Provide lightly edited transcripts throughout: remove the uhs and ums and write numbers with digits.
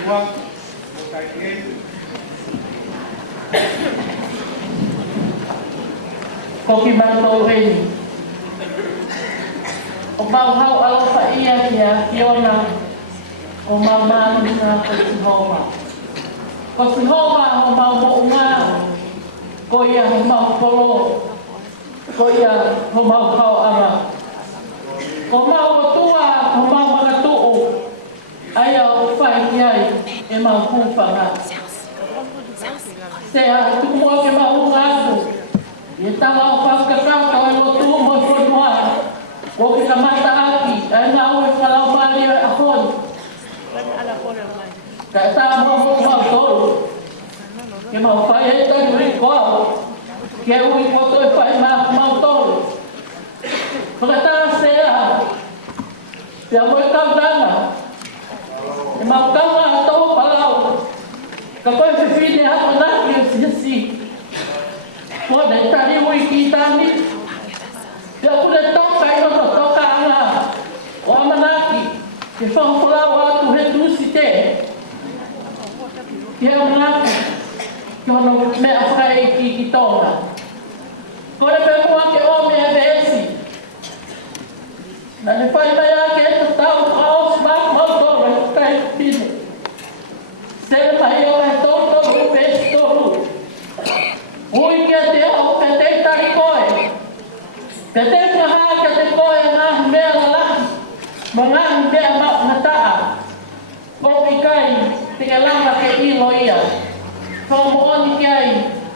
Iwak, Kain, Koki Mantauin. O mau alo sa iya kia Fiona o mamanu na ko si Homa. Ko si Homa o mau mo unga. Ko ia o mau polo. Ko ia o mau kau ara. Ko mau o tua o mau mga tuu. Aya o whai iai e mau kūwhanga. Se a tukumua ke mau ngātu. Ia tawa o whakakaka o e lotu mo i whanua. Ko ke kamata aki, e ngā ue whalau mali a hon. Ka e tā mo mau tolu. Ke mau whai e tani ui koau. Ke ui koto e whai mau tolu. Ko ka tā se a. Pia mo e kautanga. E mau kaunga a tau palau. Ka koe whiwhine hapa naki o siasi. Ko ne tani ui ki tani. Pia kune toka i ono toka anga. O amanaki. Ke whakapalau atu he tusi te. Ke amanaki. Ke ono mea whae ki tonga. Ko ne pe mua ke o mea veesi. Na ne whai mai ake e tau ka os mak mautoro e kai pine. Sere mai o e toto u pesi toru. Ui kia te au pe te tari koe. Te te kaha kia te koe ngā mea lalaki. Ma ngā mea ngataa. Ko i kai te langa ke ilo ia. Ko mo oni kiai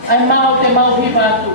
ai mau te mau himatu.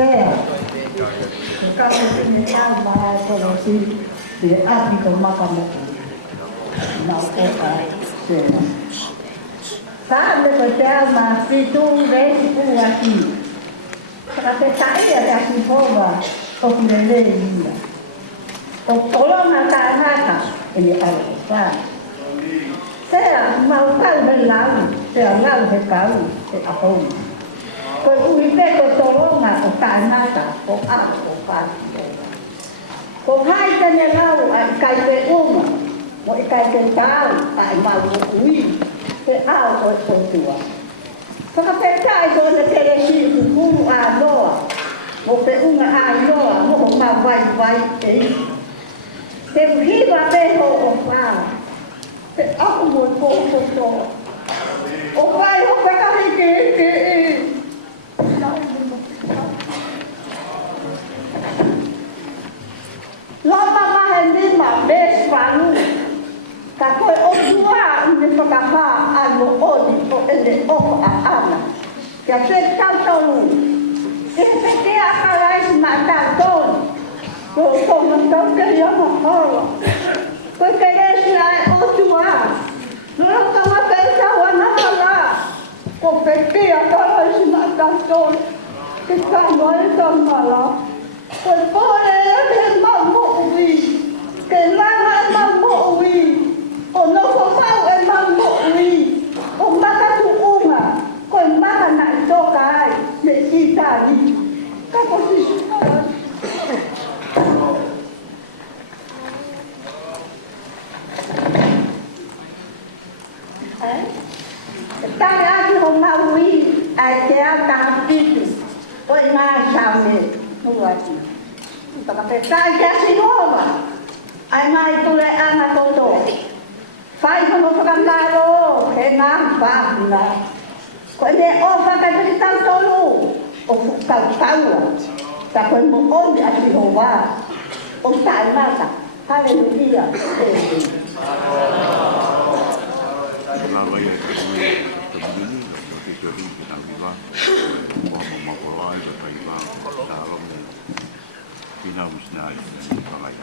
sea. Kasi sinigyan mga kolosi di api ko makamo. Na po sea. Sabe ko siya pitu ves po aquí. Kasi tayo kasi po ba o pinelele. O tolong nata ini alfa. Saya mau tahu belau, saya lau sekali, saya apa? Kau uipe kau tolong o tanaka, o apa, o pasti. Kau hai tanya lau, kai pe mo kai pe tahu, tai mau ui, pe au o tua. Saka pe kai do na telesi ku loa, mo pe loa, mo ma vai Te viva pe o pa. Te ako mo po. O pai o pe kami ke. Lama mahali ma bes panu. Kako o tua ni pakaha ano odi o ele o ana. Ya te tanto. Ese que akalai mataton. Como não queríamos falar. Porque ele é outro ar. Não estava pensando nada lá. Porque agora as matações que estão lá. Foi por ele mamui. Que lá é mamui. O nosso pau é mamui. O macaco uma. Com maca na toca. De Itália. Como se chama? Tại ai hôm nào quý ai kéo ta biết tôi ngay sao nè không phải ta có thể sai kéo xin hô mà ai ngay tôi lại ăn mà tôi tổ phải không có cầm tay đâu thế nam và là cái này ô và cái này tăng tôi luôn ô phụ tàu tàu ta quên một ôn thì anh hồ va ông tại nào ta hallelujah La vaya que begini seperti jadi kita bilang mau pola itu bilang dalam bina wisna itu balai.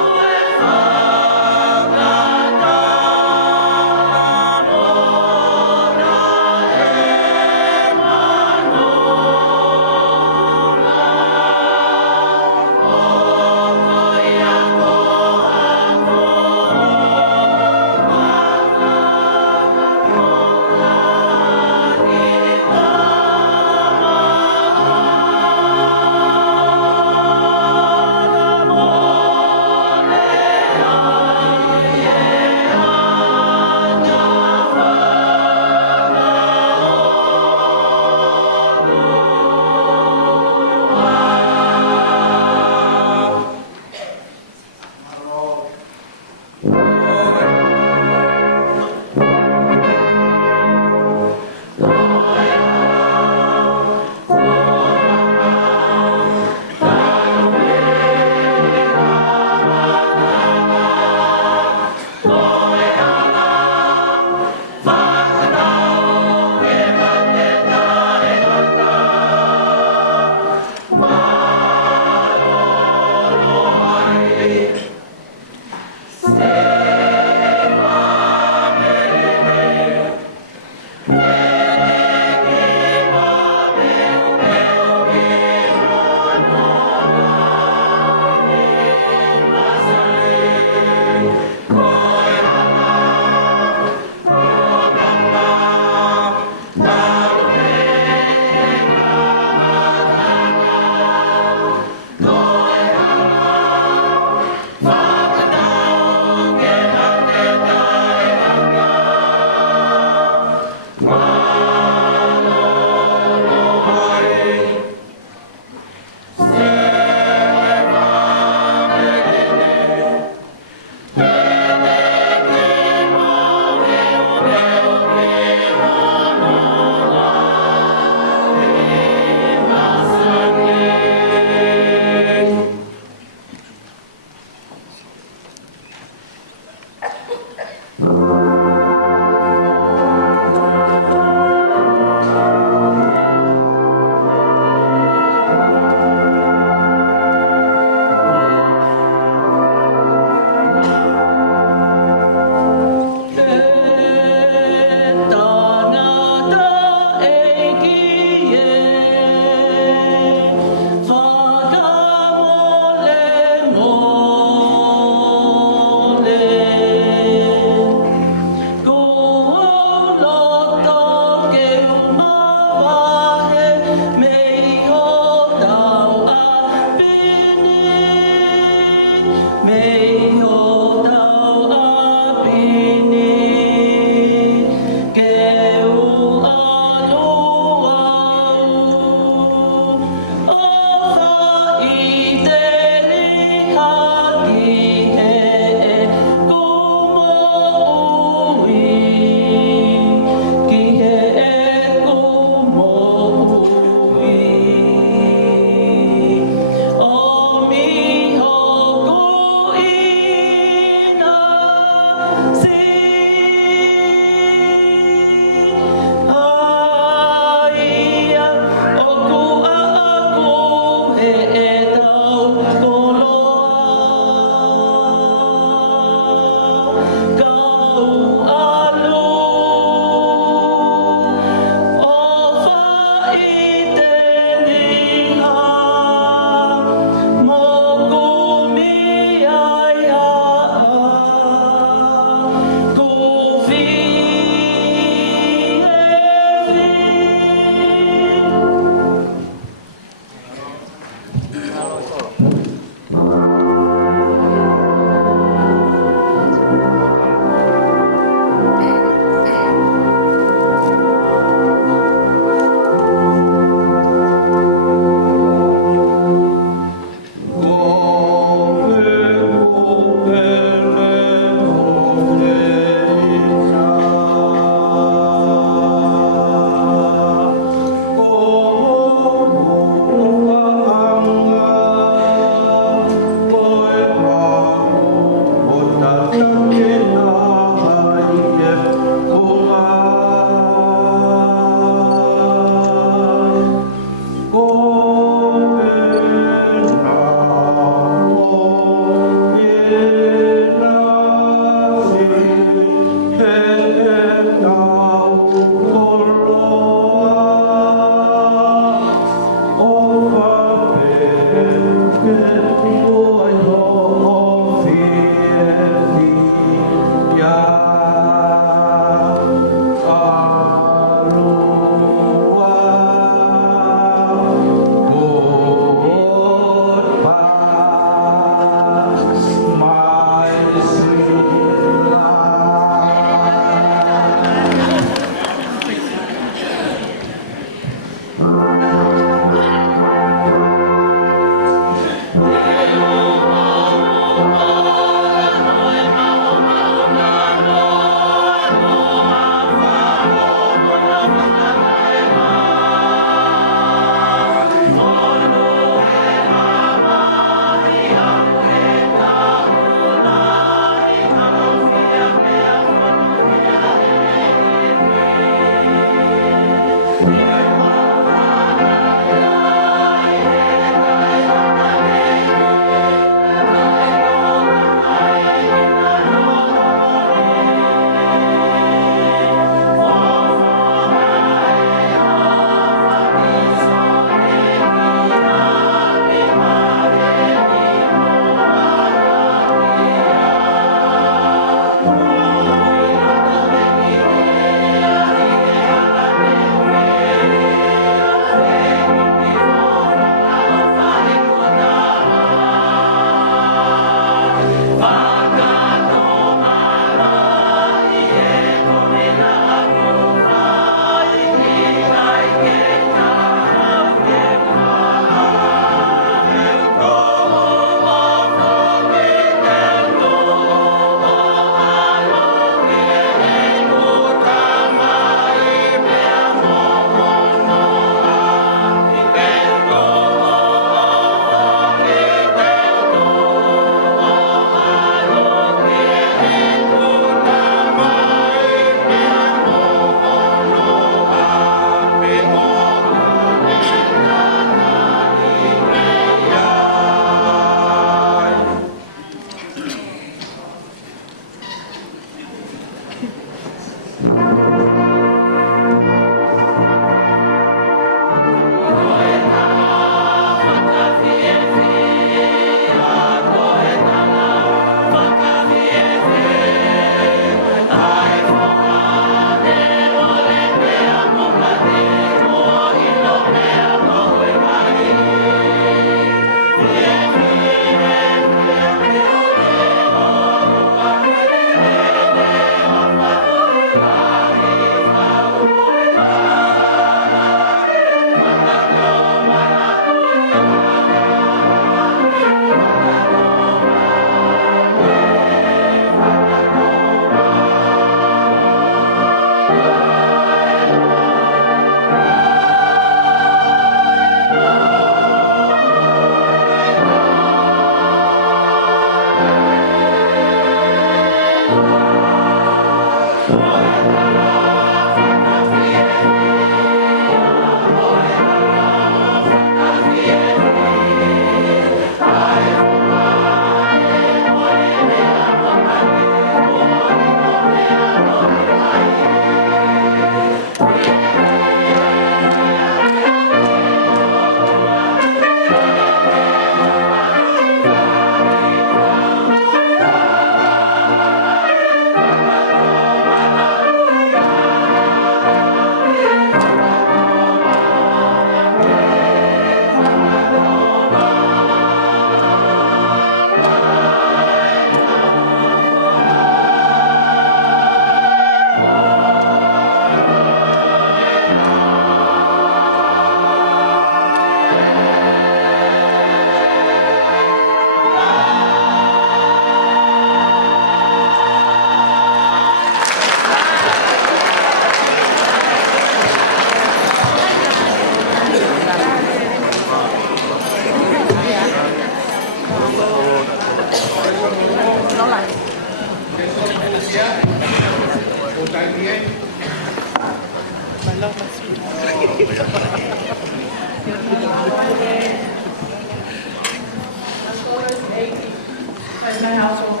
That's my household.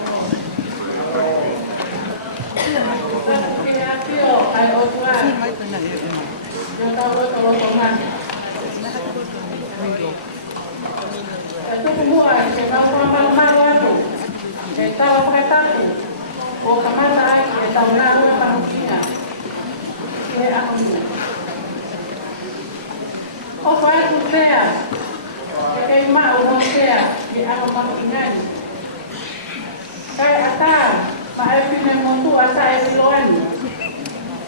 I ito kumuha, ikaw ko ang magmagawa. Ikaw ang pakitako. O kamatay, ikaw na ang pangkina. Kaya ako mo. O kaya kung kaya, kaya maunong kaya, kaya ako makingan. Kaya ata, maapinan mo ito, ata ay siloan.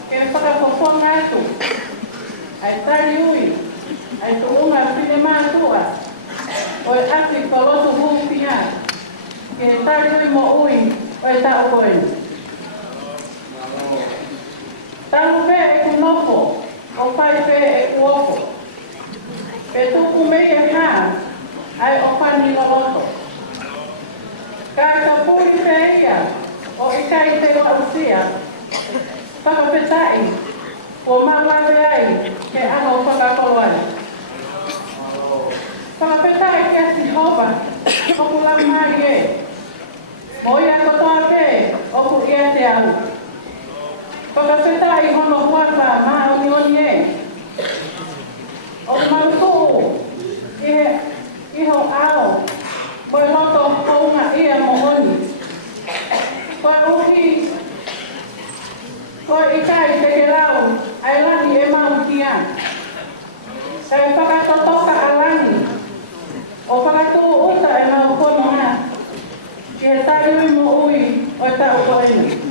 Kaya pagkakopong nga ito, ay taliuwi, ay tuungan, pinamaan ito o ati koloso bumpinya que tali mo uwi o ta oin talu be e kunopo o pai be e kuopo petu kume ha ai o pani loloto ka ka pui be ia o ikai te o usia pa petai o mama be ai ke ano pa ka kolwai Pagkapita kaya si Hoba, o pulang magi mo yan ko to ate, o po yan siya. Pagkapita ay hono huwata, maunion ye. O maluto, iho ao, mo loto ko nga iya mo honi. Uhi, ko ikay tegelaw, ay lani e mautian. Kaya pagkatotoka alani, o pagkatuo uta ay maukono na. Kaya tayo mo uwi o tao ko rin.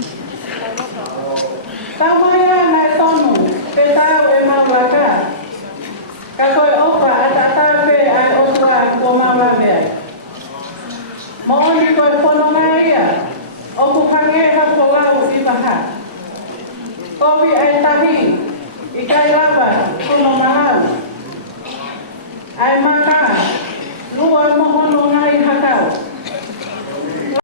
Tama